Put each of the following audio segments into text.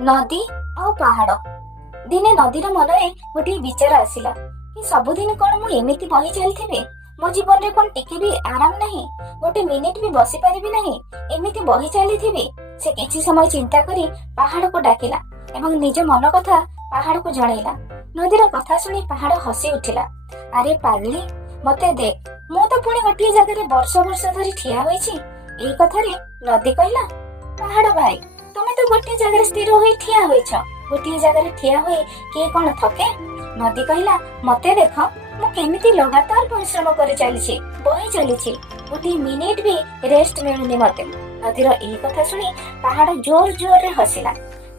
नदी और पहाड़। दिने नदीर मनरे गोटे विचार आसिला कि सबुदिन कौन मु एमिति बही चलथिबे। मो जीवन रे कौन टिके भी आराम नहीं, गोटे मिनिट भी बसी पारिबी नहीं, एमिति बही चलीथिबे। से किछि समय चिंता करी पहाड़ को डाकिला एवं निज मन कथा पहाड़ को जणैला। नदीर कथा शुणी पहाड़ हसी उठिला। अरे पागली, मते देख, मु तो पुणी गोटे जगह वर्ष वर्ष धरी ठिया होईछि। एई कथारे नदी कहला, पहाड़ भाई, तुमे तो गोटे जगह स्थिर होई ठिया होईछ, गोटे जगह ठिया होई किए कौन थके? नदी कहला, मते देख, मु केमिति लगातार परिश्रम करे चलीछि, बही चलीछि, गोटे मिनिट भी रेस्ट मिलुनी मते। नदीर एई कथा शुणी पहाड़ जोर जोर रे हसिला।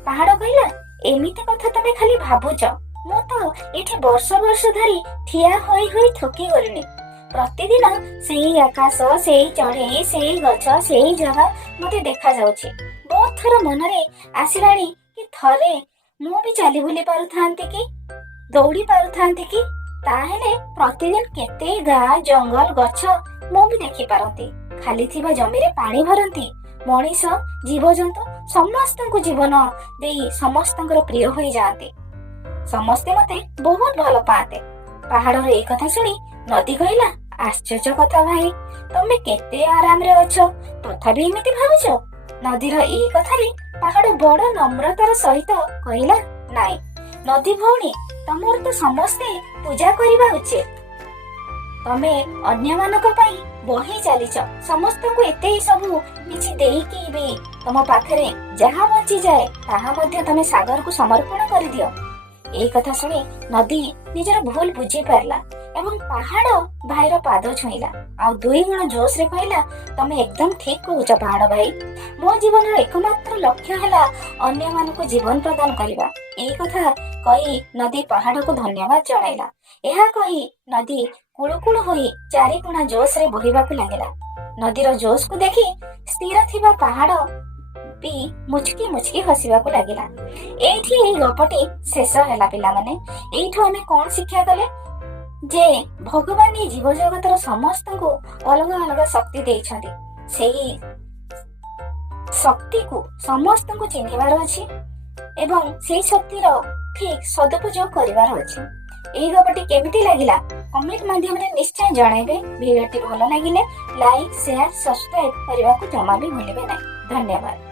पहाड़ कहला, एमिति कथा तमे खाली भाबुछ, मु तो एठी वर्ष वर्ष धरी ठिया होई होई थकी गलिनी। प्रतिदिन सेई आकाश, सेई चढ़ेई, सेई गछ, सेई जगह मते देखा जाउछि। बहुत थर मनरे आसिलाणी कि थरे मु भी चली बुली पारुथांती कि दौड़ी पारुथांती कि ताहेले प्रतिदिन केते गाँ जंगल गछ मु भी देखि पारंती। खाली थिबा जमी रे पानी भरंती। मनीष जीवजंतु समस्तଙ୍କୁ जीवन देई समस्तଙ୍କର प्रिय होई जाते। समस्ते मते बहुत भल पाते। पहाड़र ए कथा शुणी नदी कहला, आश्चर्य कथा भाई, तमे केते आराम रे अछ, तथापि एमिति भाबुछ? नदीर ए कथारे पहाड़ बड़ नम्रतार सहित कहला, नाई नदी भौणी, तमर तो समस्ते पूजा करिबा उचित। तमे अन्य मानक पई बही चलीच, समस्तଙ୍କୁ एते सबु किछि देइकी भी तम पाखरे जहा बंची जाए ताहा मध्ये तमे सागर को समर्पण करि दियो। ए कथा सुनी नदी निजर भूल बुझी पारला एवं पहाड़ भाईर पाद छुईला। आ 2 गुण जोश रे कहला, तमे एकदम ठीक कहूछ पहाड़ भाई, मो जीवन एकमात्र लक्ष्य हैला अन्य मानक जीवन प्रदान करिबा। ए कथा कही नदी पहाड़ को धन्यवाद जणाइला। एहा कही नदी कुळुकुळ होई 4 गुणा जोश रे बहिबाकु लागिला। नदीर जोश को देखि स्थिर थिबा पहाड़ भी मुचकी मुचकी हसिबाकु लागिला। एठी एई गपटी शेष हैला पिला माने। एठो हमें कोन शिक्षा कले जे भगवान ये जीव जगतर समस्त को अलग अलग शक्ति देइछन्ति। सेही शक्ति को समस्त को चिन्हिबार अछि एवं सेही शक्तिर ठीक सदुपयोग करिवार अछि। एई गपटी केमिति लागिला कमेंट माध्यम रे निश्चय जणाइबे। भिडियोटी भलो लागिले लाइक शेयर सब्सक्राइब करबा को जमा भी भूलिबे नै। धन्यवाद।